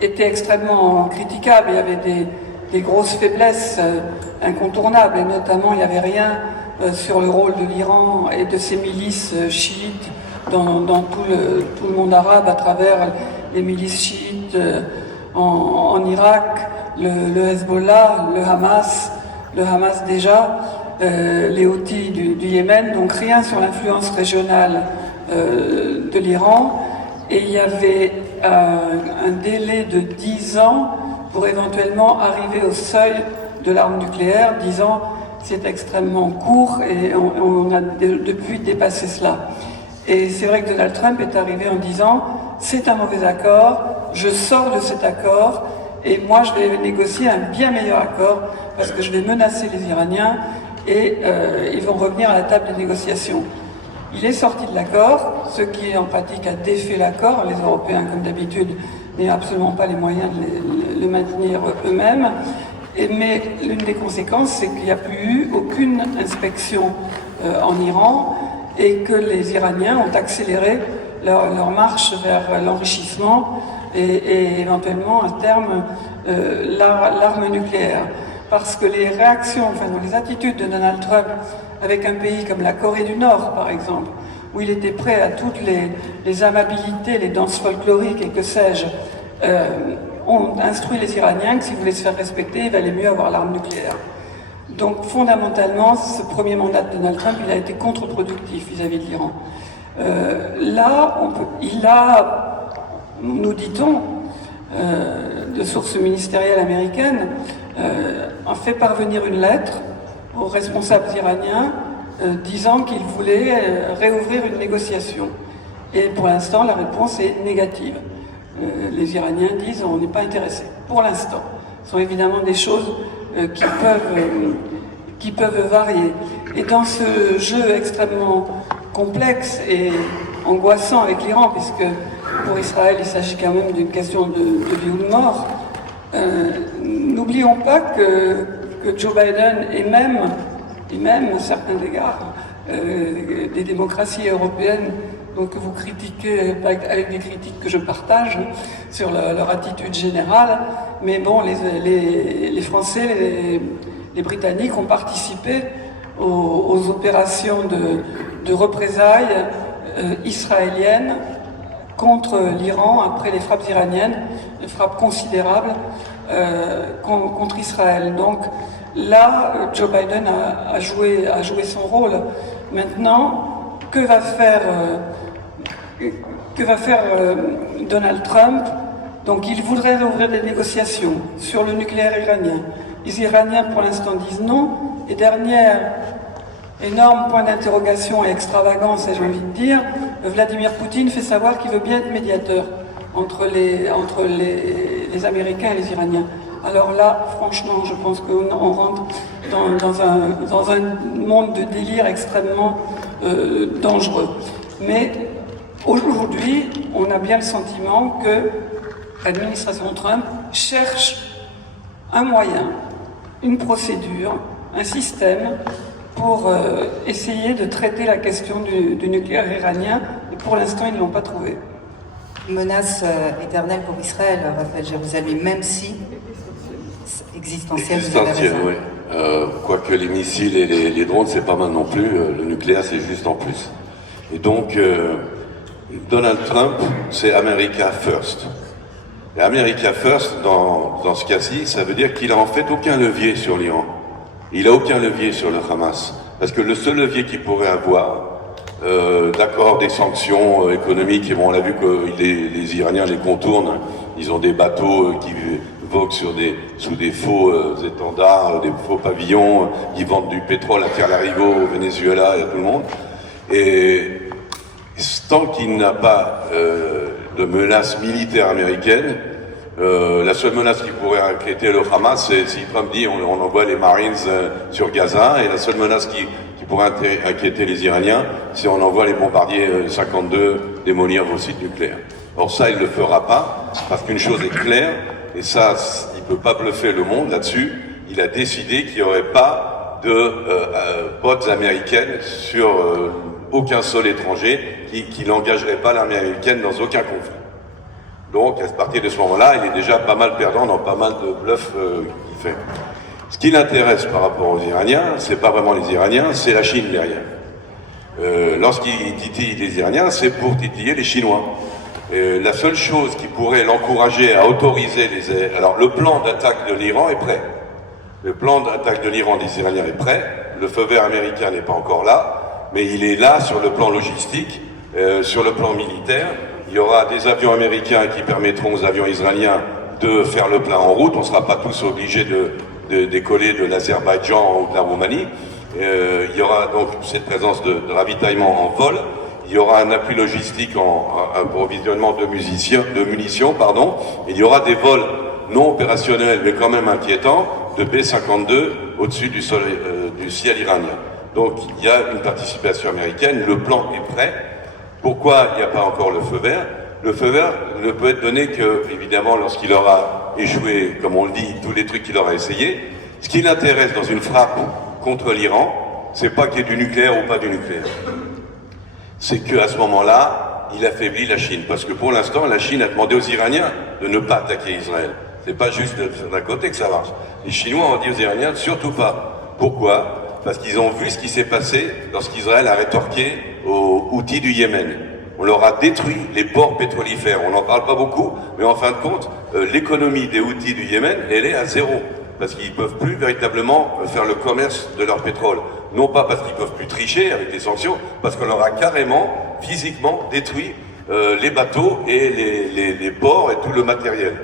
était extrêmement critiquable, il y avait des grosses faiblesses incontournables, et notamment il n'y avait rien sur le rôle de l'Iran et de ses milices chiites dans tout le monde arabe, à travers les milices chiites en Irak, le Hezbollah, le Hamas déjà, les Houthis du Yémen, donc rien sur l'influence régionale de l'Iran. Et il y avait un délai de 10 ans pour éventuellement arriver au seuil de l'arme nucléaire. 10 ans, c'est extrêmement court et on a depuis dépassé cela. Et c'est vrai que Donald Trump est arrivé en disant « c'est un mauvais accord, je sors de cet accord et moi je vais négocier un bien meilleur accord parce que je vais menacer les Iraniens et ils vont revenir à la table des négociations ». Il est sorti de l'accord, ce qui en pratique a défait l'accord. Les Européens, comme d'habitude, n'ont absolument pas les moyens de le maintenir eux-mêmes. Mais l'une des conséquences, c'est qu'il n'y a plus eu aucune inspection en Iran et que les Iraniens ont accéléré leur marche vers l'enrichissement et éventuellement, à terme, l'arme nucléaire. Parce que les réactions, enfin les attitudes de Donald Trump avec un pays comme la Corée du Nord, par exemple, où il était prêt à toutes les amabilités, les danses folkloriques et que sais-je, ont instruit les Iraniens que s'ils voulaient se faire respecter, il valait mieux avoir l'arme nucléaire. Donc fondamentalement, ce premier mandat de Donald Trump, il a été contre-productif vis-à-vis de l'Iran. Là, il a, nous dit-on, de sources ministérielles américaines, a fait parvenir une lettre aux responsables iraniens disant qu'ils voulaient réouvrir une négociation. Et pour l'instant, la réponse est négative. Les Iraniens disent on n'est pas intéressé, pour l'instant. Ce sont évidemment des choses qui peuvent varier. Et dans ce jeu extrêmement complexe et angoissant avec l'Iran, puisque pour Israël il s'agit quand même d'une question de vie ou de mort, n'oublions pas que Joe Biden et même à certains égards des démocraties européennes, donc que vous critiquez avec des critiques que je partage sur leur attitude générale, mais bon, les Français, les Britanniques ont participé aux opérations de représailles israéliennes contre l'Iran après les frappes iraniennes, des frappes considérables contre Israël. Donc là, Joe Biden a joué son rôle. Maintenant, que va faire Donald Trump? Donc il voudrait réouvrir des négociations sur le nucléaire iranien. Les Iraniens pour l'instant disent non. Et dernier énorme point d'interrogation et extravagance, j'ai envie de dire, Vladimir Poutine fait savoir qu'il veut bien être médiateur entre les Américains et les Iraniens. Alors là, franchement, je pense qu'on rentre dans un monde de délire extrêmement dangereux. Mais aujourd'hui, on a bien le sentiment que l'administration Trump cherche un moyen, une procédure, un système pour essayer de traiter la question du nucléaire iranien, et pour l'instant, ils ne l'ont pas trouvé. Une menace éternelle pour Israël, Raphaël Jérusalem, même si existentielle, vous avez raison. Oui. Quoique les missiles et les drones, c'est pas mal non plus, le nucléaire, c'est juste en plus. Et donc, Donald Trump, c'est America First. Et America First, dans ce cas-ci, ça veut dire qu'il n'a en fait aucun levier sur l'Iran. Il n'a aucun levier sur le Hamas. Parce que le seul levier qu'il pourrait avoir, d'accord, des sanctions économiques, et bon, on l'a vu que les Iraniens les contournent, ils ont des bateaux qui voguent sous des faux étendards, des faux pavillons, ils vendent du pétrole à Pierre Larigot, au Venezuela et à tout le monde. Et tant qu'il n'a pas de menace militaire américaine, la seule menace qui pourrait inquiéter le Hamas, c'est si Trump dit on envoie les Marines sur Gaza, et la seule menace qui pourrait inquiéter les Iraniens, c'est on envoie les bombardiers 52 démolir vos sites nucléaires. Or ça, il ne le fera pas, parce qu'une chose est claire, et ça, il ne peut pas bluffer le monde là-dessus, il a décidé qu'il n'y aurait pas de bottes américaines sur aucun sol étranger, qui n'engagerait pas l'armée américaine dans aucun conflit. Donc, à partir de ce moment-là, il est déjà pas mal perdant dans pas mal de bluffs qu'il fait. Ce qui l'intéresse par rapport aux Iraniens, c'est pas vraiment les Iraniens, c'est la Chine derrière. Lorsqu'il titille les Iraniens, c'est pour titiller les Chinois. La seule chose qui pourrait l'encourager à autoriser les... Alors, le plan d'attaque de l'Iran est prêt. Le plan d'attaque de l'Iran des Iraniens est prêt. Le feu vert américain n'est pas encore là, mais il est là sur le plan logistique, sur le plan militaire. Il y aura des avions américains qui permettront aux avions israéliens de faire le plein en route. On ne sera pas tous obligés de décoller de l'Azerbaïdjan ou de la Roumanie. Il y aura donc cette présence de ravitaillement en vol. Il y aura un appui logistique un approvisionnement de munitions. Il y aura des vols non opérationnels, mais quand même inquiétants, de B-52 au-dessus du ciel iranien. Donc il y a une participation américaine. Le plan est prêt. Pourquoi il n'y a pas encore le feu vert? Le feu vert ne peut être donné que, évidemment, lorsqu'il aura échoué, comme on le dit, tous les trucs qu'il aura essayé. Ce qui l'intéresse dans une frappe contre l'Iran, c'est pas qu'il y ait du nucléaire ou pas du nucléaire. C'est qu'à ce moment-là, il affaiblit la Chine. Parce que pour l'instant, la Chine a demandé aux Iraniens de ne pas attaquer Israël. C'est pas juste d'un côté que ça marche. Les Chinois ont dit aux Iraniens, surtout pas. Pourquoi? Parce qu'ils ont vu ce qui s'est passé lorsqu'Israël a rétorqué aux Houthis du Yémen. On leur a détruit les ports pétrolifères. On n'en parle pas beaucoup, mais en fin de compte, l'économie des Houthis du Yémen, elle est à zéro. Parce qu'ils ne peuvent plus véritablement faire le commerce de leur pétrole. Non pas parce qu'ils ne peuvent plus tricher avec les sanctions, parce qu'on leur a carrément, physiquement, détruit les bateaux et les ports et tout le matériel.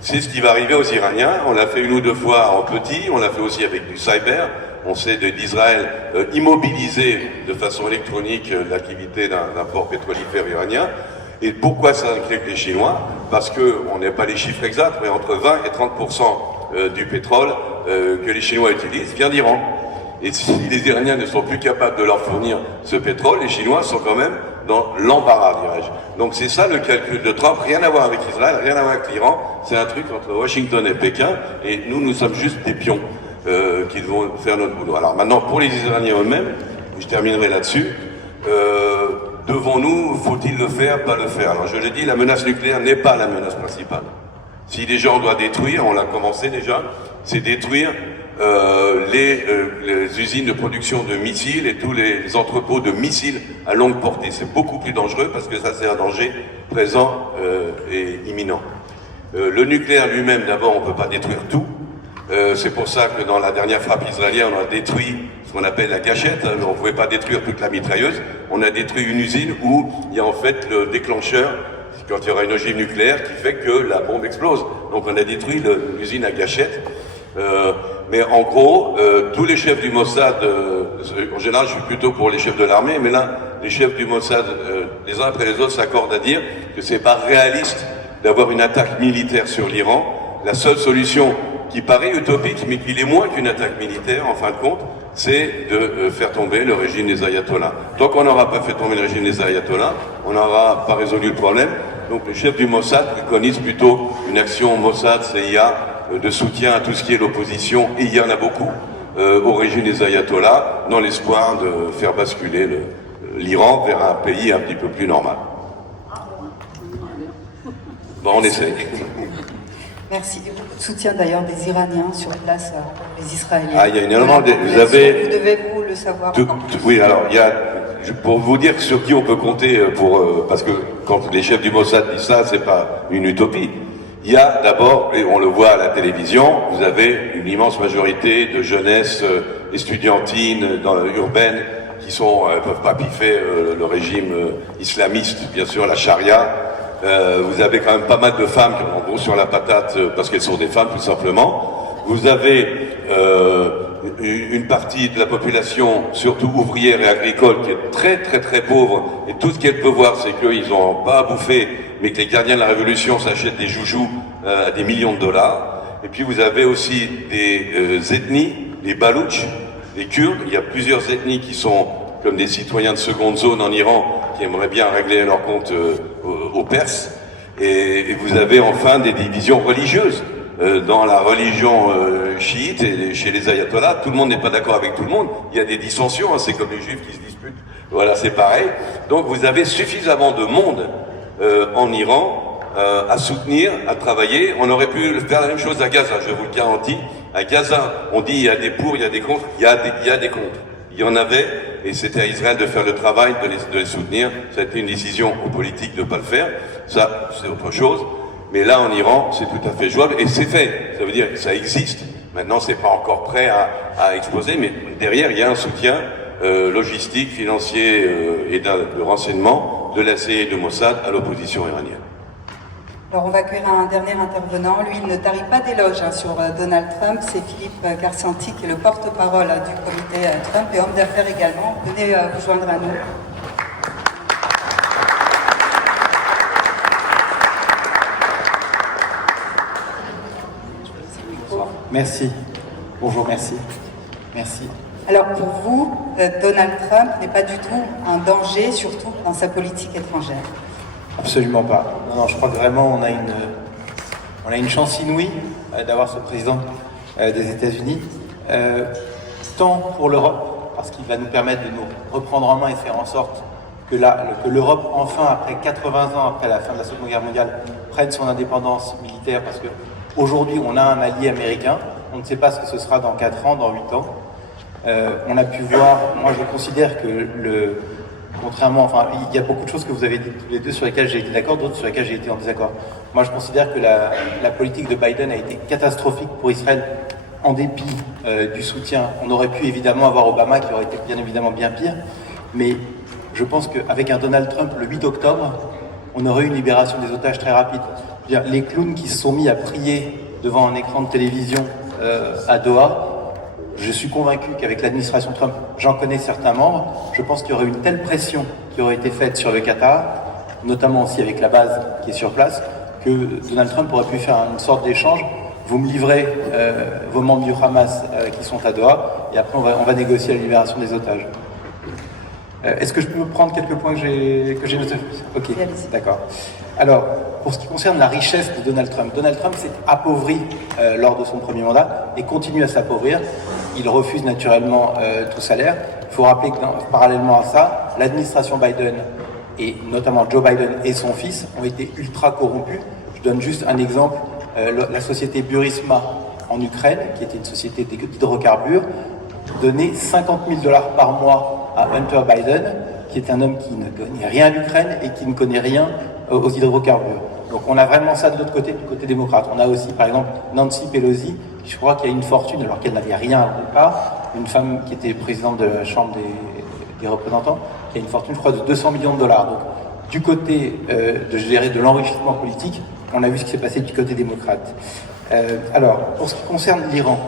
C'est ce qui va arriver aux Iraniens. On l'a fait une ou deux fois en petit, on l'a fait aussi avec du cyber. On sait d'Israël immobiliser de façon électronique l'activité d'un port pétrolifère iranien. Et pourquoi ça inquiète les Chinois? Parce qu'on n'a pas les chiffres exacts, mais entre 20 et 30% du pétrole que les Chinois utilisent vient d'Iran. Et si les Iraniens ne sont plus capables de leur fournir ce pétrole, les Chinois sont quand même dans l'embarras, dirais-je. Donc c'est ça le calcul de Trump, rien à voir avec Israël, rien à voir avec l'Iran. C'est un truc entre Washington et Pékin, et nous sommes juste des pions. Qui vont faire notre boulot. Alors maintenant, pour les Iraniens eux-mêmes, je terminerai là-dessus, devons-nous, faut-il le faire, pas le faire? Alors je l'ai dit, la menace nucléaire n'est pas la menace principale. Si déjà on doit détruire, on l'a commencé déjà, c'est détruire les usines de production de missiles et tous les entrepôts de missiles à longue portée. C'est beaucoup plus dangereux parce que ça c'est un danger présent et imminent. Le nucléaire lui-même, d'abord, on ne peut pas détruire tout. C'est pour ça que dans la dernière frappe israélienne, on a détruit ce qu'on appelle la gâchette. On ne pouvait pas détruire toute la mitrailleuse. On a détruit une usine où il y a en fait le déclencheur, quand il y aura une ogive nucléaire, qui fait que la bombe explose. Donc on a détruit l'usine à gâchette. Mais en gros, tous les chefs du Mossad, en général je suis plutôt pour les chefs de l'armée, mais là, les chefs du Mossad, les uns après les autres, s'accordent à dire que c'est pas réaliste d'avoir une attaque militaire sur l'Iran. La seule solution qui paraît utopique, mais qui l'est moins qu'une attaque militaire, en fin de compte, c'est de faire tomber le régime des ayatollahs. Tant qu'on n'aura pas fait tomber le régime des ayatollahs, on n'aura pas résolu le problème. Donc les chefs du Mossad préconisent plutôt une action Mossad, CIA, de soutien à tout ce qui est l'opposition, et il y en a beaucoup, au régime des ayatollahs, dans l'espoir de faire basculer l'Iran vers un pays un petit peu plus normal. Bon, on essaie. Merci. Et beaucoup de soutien d'ailleurs des Iraniens sur place, les Israéliens. Ah, il y a énormément de... Vous devez vous le savoir. Oui, alors, pour vous dire sur qui on peut compter, parce que quand les chefs du Mossad disent ça, c'est pas une utopie. Il y a d'abord, et on le voit à la télévision, vous avez une immense majorité de jeunesse estudiantine, urbaine, qui peuvent pas piffer le régime islamiste, bien sûr, la charia. Vous avez quand même pas mal de femmes qui ont en gros sur la patate parce qu'elles sont des femmes, tout simplement. Vous avez une partie de la population, surtout ouvrière et agricole, qui est très très très pauvre, et tout ce qu'elle peut voir, c'est qu'ils n'ont pas à bouffer, mais que les gardiens de la Révolution s'achètent des joujoux à des millions de dollars. Et puis vous avez aussi des ethnies, les Baloutches, les Kurdes. Il y a plusieurs ethnies qui sont comme des citoyens de seconde zone en Iran, qui aimeraient bien régler leur compte aux Perses. Et vous avez enfin des divisions religieuses. Dans la religion chiite et chez les ayatollahs, tout le monde n'est pas d'accord avec tout le monde. Il y a des dissensions, hein, c'est comme les juifs qui se disputent. Voilà, c'est pareil. Donc vous avez suffisamment de monde en Iran à soutenir, à travailler. On aurait pu faire la même chose à Gaza, je vous le garantis. À Gaza, on dit il y a des pour, il y a des contre. Il y a des contre. Il y en avait, et c'était à Israël de faire le travail, de les soutenir. Ça a été une décision politique de ne pas le faire. Ça, c'est autre chose. Mais là, en Iran, c'est tout à fait jouable, et c'est fait. Ça veut dire que ça existe. Maintenant, c'est pas encore prêt à exploser, mais derrière, il y a un soutien logistique, financier et de renseignement de la CIA et de Mossad à l'opposition iranienne. Alors on va accueillir un dernier intervenant. Lui, il ne tarit pas d'éloges sur Donald Trump. C'est Philippe Garsanti, qui est le porte-parole du comité Trump et homme d'affaires également. Venez vous joindre à nous. Merci. Bonjour, merci. Merci. Alors pour vous, Donald Trump n'est pas du tout un danger, surtout dans sa politique étrangère. Absolument pas. Non, je crois que vraiment on a une chance inouïe d'avoir ce président des États-Unis, tant pour l'Europe, parce qu'il va nous permettre de nous reprendre en main et faire en sorte que l'Europe, enfin, après 80 ans, après la fin de la Seconde Guerre mondiale, prenne son indépendance militaire, parce que aujourd'hui, on a un allié américain, on ne sait pas ce que ce sera dans 4 ans, dans 8 ans. On a pu voir, moi je considère que contrairement, enfin, il y a beaucoup de choses que vous avez dit tous les deux sur lesquelles j'ai été d'accord, d'autres sur lesquelles j'ai été en désaccord. Moi je considère que la politique de Biden a été catastrophique pour Israël, en dépit du soutien. On aurait pu évidemment avoir Obama qui aurait été bien évidemment bien pire, mais je pense qu'avec un Donald Trump le 8 octobre, on aurait eu une libération des otages très rapide. Les clowns qui se sont mis à prier devant un écran de télévision à Doha, je suis convaincu qu'avec l'administration Trump, j'en connais certains membres, je pense qu'il y aurait une telle pression qui aurait été faite sur le Qatar, notamment aussi avec la base qui est sur place, que Donald Trump aurait pu faire une sorte d'échange. Vous me livrez vos membres du Hamas qui sont à Doha, et après on va négocier la libération des otages. Est-ce que je peux prendre quelques points que j'ai notés ? Ok, d'accord. Alors, pour ce qui concerne la richesse de Donald Trump s'est appauvri lors de son premier mandat et continue à s'appauvrir. Il refuse naturellement tout salaire. Il faut rappeler que parallèlement à ça, l'administration Biden, et notamment Joe Biden et son fils, ont été ultra corrompus. Je donne juste un exemple. La société Burisma en Ukraine, qui était une société d'hydrocarbures, donnait $50 000 par mois à Hunter Biden, qui est un homme qui ne connaît rien à l'Ukraine et qui ne connaît rien aux hydrocarbures. Donc on a vraiment ça de l'autre côté, du côté démocrate. On a aussi par exemple Nancy Pelosi, qui je crois qui a une fortune, alors qu'elle n'avait rien au départ, une femme qui était présidente de la Chambre des représentants, qui a une fortune je crois de $200 millions. Donc du côté de l'enrichissement politique, on a vu ce qui s'est passé du côté démocrate. Alors, pour ce qui concerne l'Iran,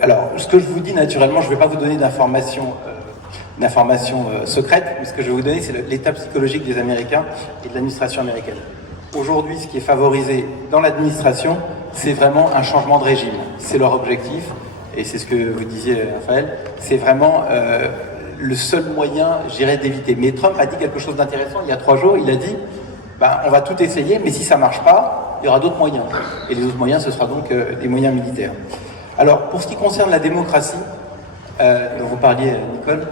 alors ce que je vous dis naturellement, je ne vais pas vous donner d'informations information secrète, mais ce que je vais vous donner, c'est l'état psychologique des Américains et de l'administration américaine. Aujourd'hui, ce qui est favorisé dans l'administration, c'est vraiment un changement de régime. C'est leur objectif, et c'est ce que vous disiez, Raphaël, c'est vraiment le seul moyen, je dirais, d'éviter. Mais Trump a dit quelque chose d'intéressant il y a 3 jours, il a dit on va tout essayer, mais si ça ne marche pas, il y aura d'autres moyens. Et les autres moyens, ce sera donc des moyens militaires. Alors, pour ce qui concerne la démocratie, dont vous parliez, Nicole,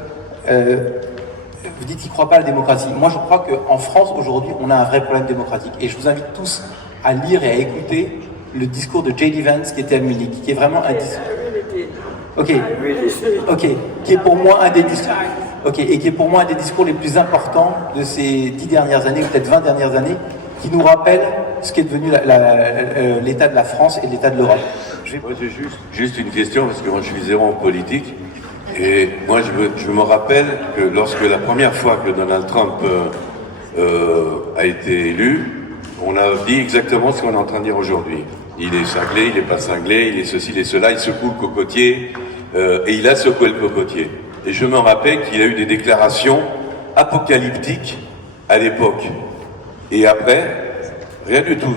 vous dites qu'il ne croit pas à la démocratie. Moi, je crois qu'en France, aujourd'hui, on a un vrai problème démocratique. Et je vous invite tous à lire et à écouter le discours de J.D. Vance qui était à Munich, qui est vraiment un discours... qui est pour moi un des discours... et qui est pour moi un des discours les plus importants de ces 10 dernières années, ou peut-être 20 dernières années, qui nous rappelle ce qu'est devenu l'état de la France et l'état de l'Europe. Moi, j'ai juste une question, parce que moi, je suis zéro en politique. Et moi, je me rappelle que lorsque la première fois que Donald Trump a été élu, on a dit exactement ce qu'on est en train de dire aujourd'hui. Il est cinglé, il n'est pas cinglé, il est ceci, il est cela, il secoue le cocotier, et il a secoué le cocotier. Et je me rappelle qu'il a eu des déclarations apocalyptiques à l'époque. Et après, rien du tout.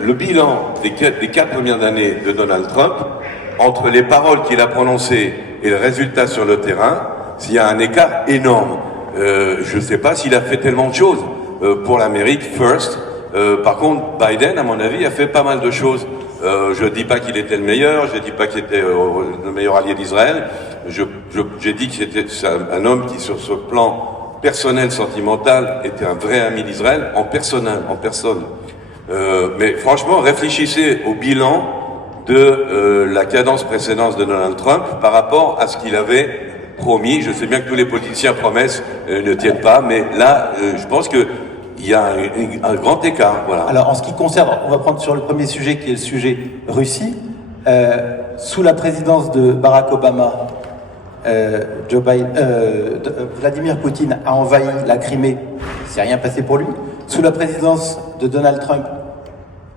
Le bilan des 4 premières années de Donald Trump, entre les paroles qu'il a prononcées et le résultat sur le terrain, s'il y a un écart énorme. Je ne sais pas s'il a fait tellement de choses pour l'Amérique, first. Par contre, Biden, à mon avis, a fait pas mal de choses. Je ne dis pas qu'il était le meilleur, je ne dis pas qu'il était le meilleur allié d'Israël. J'ai dit que c'était un homme qui, sur ce plan personnel, sentimental, était un vrai ami d'Israël, en personne. Mais franchement, réfléchissez au bilan de la cadence précédente de Donald Trump par rapport à ce qu'il avait promis. Je sais bien que tous les politiciens promettent ne tiennent pas, mais là, je pense qu'il y a un grand écart. Voilà. Alors, en ce qui concerne, on va prendre sur le premier sujet qui est le sujet Russie. Sous la présidence de Barack Obama, Vladimir Poutine a envahi la Crimée. Il ne s'est rien passé pour lui. Sous la présidence de Donald Trump,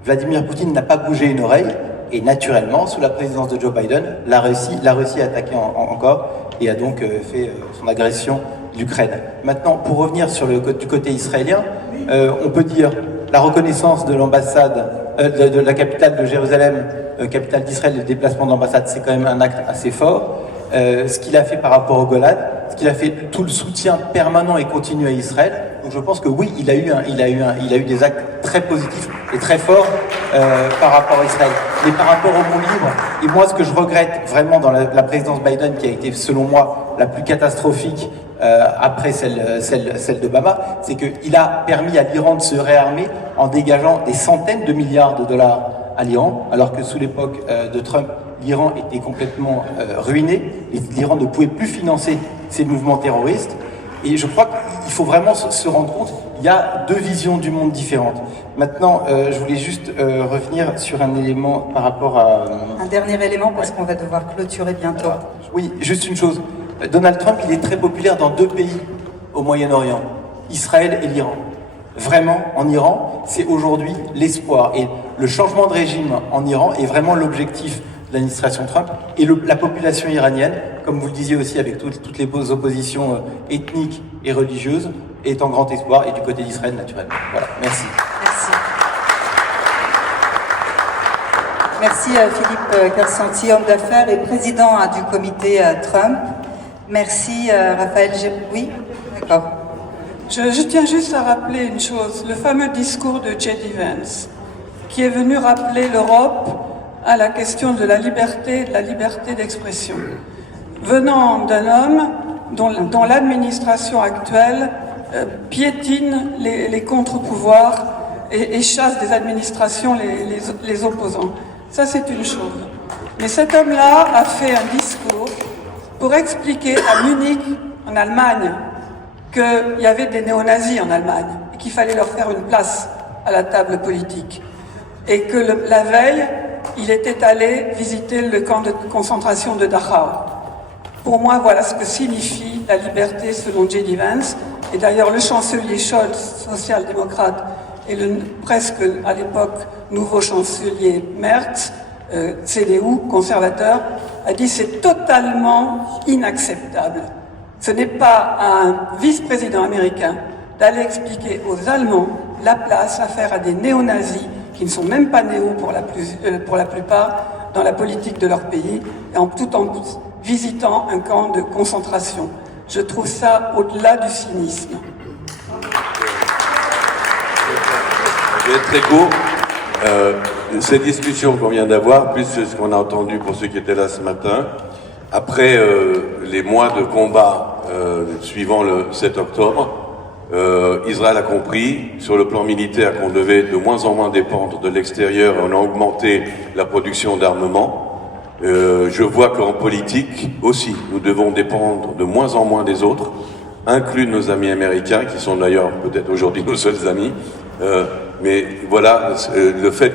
Vladimir Poutine n'a pas bougé une oreille. Et naturellement, sous la présidence de Joe Biden, la Russie a attaqué encore et a donc fait son agression de l'Ukraine. Maintenant, pour revenir sur du côté israélien, on peut dire la reconnaissance de l'ambassade, de la capitale de Jérusalem, capitale d'Israël, le déplacement de l'ambassade, c'est quand même un acte assez fort. Ce qu'il a fait par rapport au Golan, ce qu'il a fait, tout le soutien permanent et continu à Israël. Donc je pense que oui, il a eu des actes très positifs et très forts par rapport à Israël. Mais par rapport au monde libre, et moi ce que je regrette vraiment dans la présidence Biden, qui a été selon moi la plus catastrophique après celle d'Obama, c'est qu'il a permis à l'Iran de se réarmer en dégageant des centaines de milliards de dollars à l'Iran, alors que sous l'époque de Trump, l'Iran était complètement ruiné, et l'Iran ne pouvait plus financer ses mouvements terroristes. Et je crois qu'il faut vraiment se rendre compte, il y a 2 visions du monde différentes. Maintenant, je voulais juste revenir sur un élément par rapport à... Un dernier élément, parce qu'on va devoir clôturer bientôt. Oui, juste une chose. Donald Trump, il est très populaire dans 2 pays au Moyen-Orient, Israël et l'Iran. Vraiment, en Iran, c'est aujourd'hui l'espoir. Et le changement de régime en Iran est vraiment l'objectif de l'administration Trump. Et la population iranienne, comme vous le disiez aussi avec toutes les oppositions ethniques et religieuses, est en grand espoir, et du côté d'Israël, naturellement. Voilà, merci. Merci Philippe Kersanti, homme d'affaires et président du comité Trump. Merci Raphaël. Oui, d'accord. Je tiens juste à rappeler une chose, le fameux discours de J.D. Vance, qui est venu rappeler l'Europe à la question de la liberté d'expression, venant d'un homme dont l'administration actuelle piétine les contre-pouvoirs et chasse des administrations les opposants. Ça, c'est une chose. Mais cet homme-là a fait un discours pour expliquer à Munich, en Allemagne, qu'il y avait des néo-nazis en Allemagne et qu'il fallait leur faire une place à la table politique. Et que la veille, il était allé visiter le camp de concentration de Dachau. Pour moi, voilà ce que signifie la liberté selon J.D. Vance. Et d'ailleurs, le chancelier Scholz, social-démocrate, et le presque, à l'époque, nouveau chancelier Merz, CDU, conservateur, a dit c'est totalement inacceptable Ce n'est pas à un vice-président américain d'aller expliquer aux Allemands la place à faire à des néo-nazis qui ne sont même pas néo pour la plupart dans la politique de leur pays, tout en visitant un camp de concentration. Je trouve ça au-delà du cynisme. Je vais être très court. Cette discussion qu'on vient d'avoir, plus ce qu'on a entendu pour ceux qui étaient là ce matin, après les mois de combat suivant le 7 octobre, Israël a compris sur le plan militaire qu'on devait de moins en moins dépendre de l'extérieur et on a augmenté la production d'armement. Je vois qu'en politique aussi, nous devons dépendre de moins en moins des autres, inclus nos amis américains, qui sont d'ailleurs peut-être aujourd'hui nos seuls amis. Mais voilà, le fait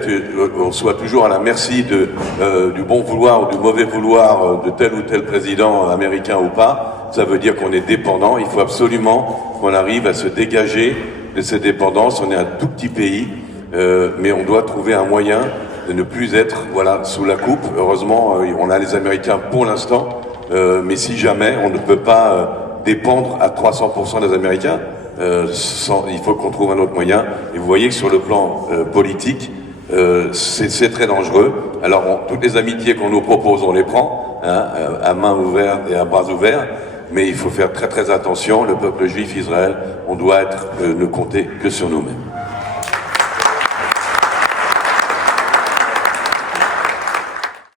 qu'on soit toujours à la merci du bon vouloir ou du mauvais vouloir de tel ou tel président américain ou pas, ça veut dire qu'on est dépendant. Il faut absolument qu'on arrive à se dégager de cette dépendance. On est un tout petit pays, mais on doit trouver un moyen de ne plus être sous la coupe. Heureusement, on a les Américains pour l'instant, mais si jamais, on ne peut pas dépendre à 300% des Américains. Il faut qu'on trouve un autre moyen. Et vous voyez que sur le plan politique, c'est très dangereux. Alors, toutes les amitiés qu'on nous propose, on les prend, à main ouverte et à bras ouverts. Mais il faut faire très très attention. Le peuple juif Israël, on doit ne compter que sur nous-mêmes.